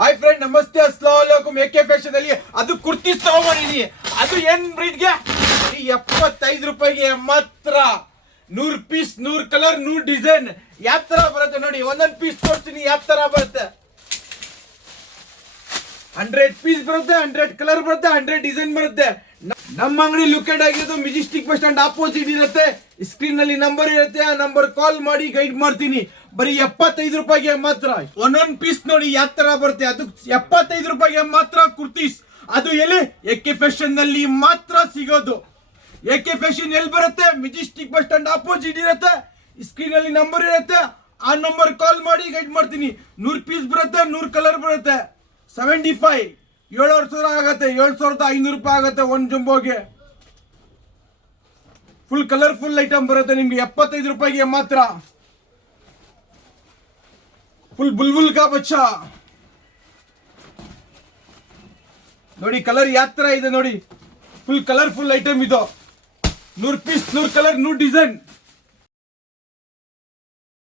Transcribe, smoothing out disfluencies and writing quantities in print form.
Hi friend, ನಮಸ್ತೆ, ಅಸ್ಸಲಾಮುಅಲೈಕುಂ. A K fashion ಅಲ್ಲಿ ಅದು ಕುರ್ತೀಸ್ ತಗೊಂಡಿನಿ. ಅದು ಏನ್ ಬ್ರೀಡ್ಗೆ 75 ರೂಪಾಯಿಗೆ ಮಾತ್ರ 100 ಪೀಸ್, 100 ಕಲರ್, 100 ಡಿಸೈನ್. ಯಾವ ತರ ಬರುತ್ತೆ ನೋಡಿ, ಒಂದೊಂದು ಪೀಸ್ ತೋರಿಸ್ತೀನಿ ಯಾವ ತರ ಬರುತ್ತೆ. 100 ಪೀಸ್ ಬರುತ್ತೆ, 100 ಕಲರ್ ಬರುತ್ತೆ, 100 ಡಿಸೈನ್ ಬರುತ್ತೆ. ನಮ್ಮ ಅಂಗಡಿ ಲೊಕೇಟ್ ಆಗಿರೋದು ಮೆಜೆಸ್ಟಿಕ್ ಬಸ್ ಸ್ಟ್ಯಾಂಡ್ ಆಪೋಸಿಟ್ ಇರುತ್ತೆ. ಸ್ಕ್ರೀನ್ ನಲ್ಲಿ ನಂಬರ್ ಇರುತ್ತೆ, ಆ ನಂಬರ್ ಕಾಲ್ ಮಾಡಿ ಗೈಡ್ ಮಾಡ್ತೀನಿ. ಬರೀ 75 ರೂಪಾಯಿಗೆ ಮಾತ್ರ. ಒಂದೊಂದು ಪೀಸ್ ನೋಡಿ ಯಾವ ತರ ಬರುತ್ತೆ. ಅದು 75 ರೂಪಾಯಿಗೆ ಮಾತ್ರ ಕುರ್ತೀಸ್. ಅದು ಎಲ್ಲಿ? ಎಕೆ ಫ್ಯಾಷನ್ ನಲ್ಲಿ ಮಾತ್ರ ಸಿಗೋದು. ಎಕೆ ಫ್ಯಾಷನ್ ಎಲ್ಲಿ ಬರುತ್ತೆ? ಮೆಜೆಸ್ಟಿಕ್ ಬಸ್ ಸ್ಟ್ಯಾಂಡ್ ಆಪೋಸಿಟ್ ಇರುತ್ತೆ. ಸ್ಕ್ರೀನ್ ಅಲ್ಲಿ ನಂಬರ್ ಇರುತ್ತೆ, ಆ ನಂಬರ್ ಕಾಲ್ ಮಾಡಿ ಗೈಡ್ ಮಾಡ್ತೀನಿ. 100 ಪೀಸ್ ಬರುತ್ತೆ, 100 ಕಲರ್ ಬರುತ್ತೆ. 75 7,000 ಆಗುತ್ತೆ, 7,500 ರೂಪಾಯಿ ಆಗುತ್ತೆ ಒಂದು ಜಂಬೋಗೆ. ಫುಲ್ ಕಲರ್ಫುಲ್ ಐಟಮ್ ಬರುತ್ತೆ ನಿಮ್ಗೆ 75 ರೂಪಾಯಿಗೆ ಮಾತ್ರ. ಫುಲ್ ಬುಲ್ಬುಲ್ ಕಾ ಬಚ್ಚಾ ನೋಡಿ, ಕಲರ್ ಯಾವ ತರ ಇದೆ ನೋಡಿ. ಫುಲ್ ಕಲರ್ಫುಲ್ ಐಟಮ್ ಇದು. 100 ಪೀಸ್, 100 ಕಲರ್, 100 ಡಿಸೈನ್.